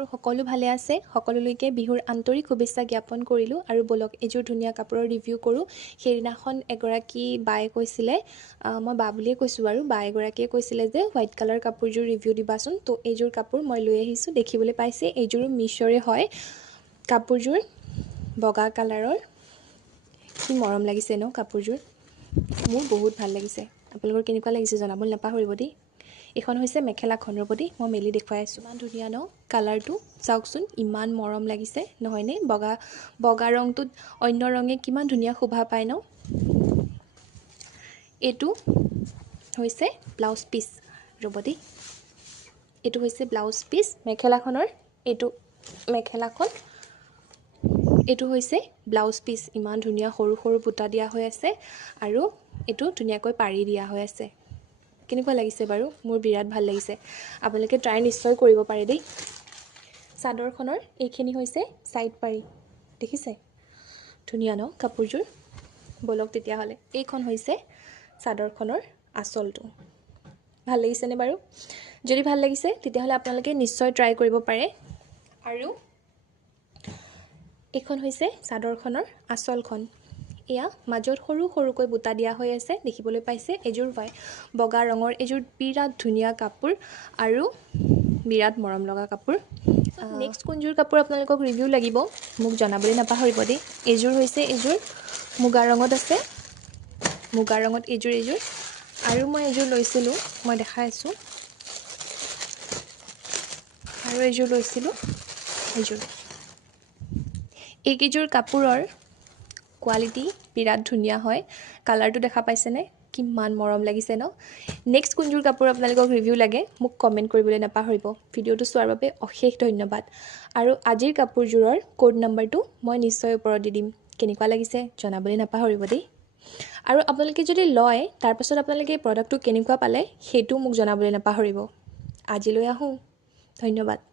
আপোনালোকৰ সকলো ভালে আছে সকলোলৈকে বিহুৰ আন্তৰিক শুভেচ্ছা জ্ঞাপন কৰিলোঁ আৰু বলক এযোৰ ধুনীয়া কাপোৰৰ ৰিভিউ কৰোঁ সেইদিনাখন এগৰাকী বায়ে কৈছিলে মই বা বুলিয়ে কৈছোঁ আৰু বা এগৰাকীয়ে কৈছিলে যে হোৱাইট কালাৰ কাপোৰযোৰ ৰিভিউ দিবাচোন তো এইযোৰ কাপোৰ মই লৈ আহিছোঁ দেখিবলৈ পাইছে এইযোৰো মিছৰে হয় কাপোৰযোৰ বগা কালাৰৰ কি মৰম লাগিছে ন কাপোৰযোৰ মোৰ বহুত ভাল লাগিছে আপোনালোকৰ কেনেকুৱা লাগিছে জনাবলৈ নাপাহৰিব দেই এখন হৈছে মেখেলাখন ৰ'ব দেই মই মেলি দেখুৱাই আছোঁ ইমান ধুনীয়া ন কালাৰটো চাওকচোন ইমান মৰম লাগিছে নহয়নে বগা ৰংটোত অন্য ৰঙে কিমান ধুনীয়া শোভা পায় ন এইটো হৈছে ব্লাউজ পিচ ৰ'ব দেই এইটো হৈছে ব্লাউজ পিচ মেখেলাখনৰ এইটো মেখেলাখন এইটো হৈছে ব্লাউজ পিচ ইমান ধুনীয়া সৰু সৰু বুটা দিয়া হৈ আছে আৰু এইটো ধুনীয়াকৈ পাৰি দিয়া হৈ আছে কেনেকুৱা লাগিছে বাৰু মোৰ বিৰাট ভাল লাগিছে আপোনালোকে ট্ৰাই নিশ্চয় কৰিব পাৰে দেই চাদৰখনৰ এইখিনি হৈছে সাইড পাৰি দেখিছে ধুনীয়া ন কাপোৰযোৰ বলক তেতিয়াহ'লে এইখন হৈছে চাদৰখনৰ আঁচলটো ভাল লাগিছেনে বাৰু যদি ভাল লাগিছে তেতিয়াহ'লে আপোনালোকে নিশ্চয় ট্ৰাই কৰিব পাৰে আৰু এইখন হৈছে চাদৰখনৰ আঁচলখন এয়া মাজত সৰু সৰুকৈ বুটা দিয়া হৈ আছে দেখিবলৈ পাইছে এযোৰ বগা ৰঙৰ এযোৰ বিৰাট ধুনীয়া কাপোৰ আৰু বিৰাট মৰম লগা কাপোৰ নেক্সট কোনযোৰ কাপোৰ আপোনালোকক ৰিভিউ লাগিব মোক জনাবলৈ নাপাহৰিব দেই এইযোৰ হৈছে এইযোৰ মুগা ৰঙত আছে মুগা ৰঙত এইযোৰ আৰু মই এইযোৰ লৈছিলোঁ মই দেখাই আছোঁ আৰু এইযোৰ লৈছিলোঁ এইযোৰ এইকেইযোৰ কাপোৰৰ কোৱালিটি বিৰাট ধুনীয়া হয় কালাৰটো দেখা পাইছেনে কিমান মৰম লাগিছে ন নেক্সট কোনযোৰ কাপোৰ আপোনালোকক ৰিভিউ লাগে মোক কমেণ্ট কৰিবলৈ নাপাহৰিব ভিডিঅ'টো চোৱাৰ বাবে অশেষ ধন্যবাদ আৰু আজিৰ কাপোৰযোৰৰ কোড নাম্বাৰটো মই নিশ্চয় ওপৰত দি দিম কেনেকুৱা লাগিছে জনাবলৈ নাপাহৰিব দেই আৰু আপোনালোকে যদি লয় তাৰপাছত আপোনালোকে প্ৰডাক্টটো কেনেকুৱা পালে সেইটো মোক জনাবলৈ নাপাহৰিব আজিলৈ আহোঁ ধন্যবাদ